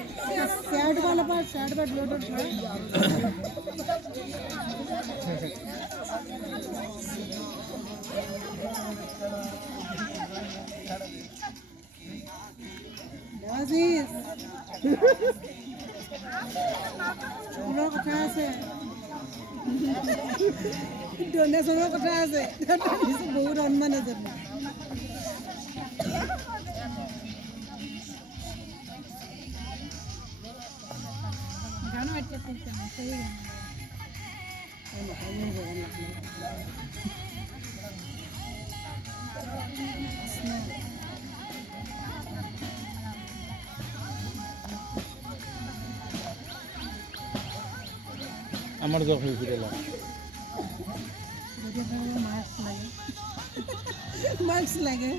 sad वाला part sad but loaded है अजीज सुनो কথা আছে ডোনেশনৰ কথা আছে বহুত অনুমান আছে गाना अच्छा चलता है सही আমার জব হয়ে ফিরে मार्क्स लगे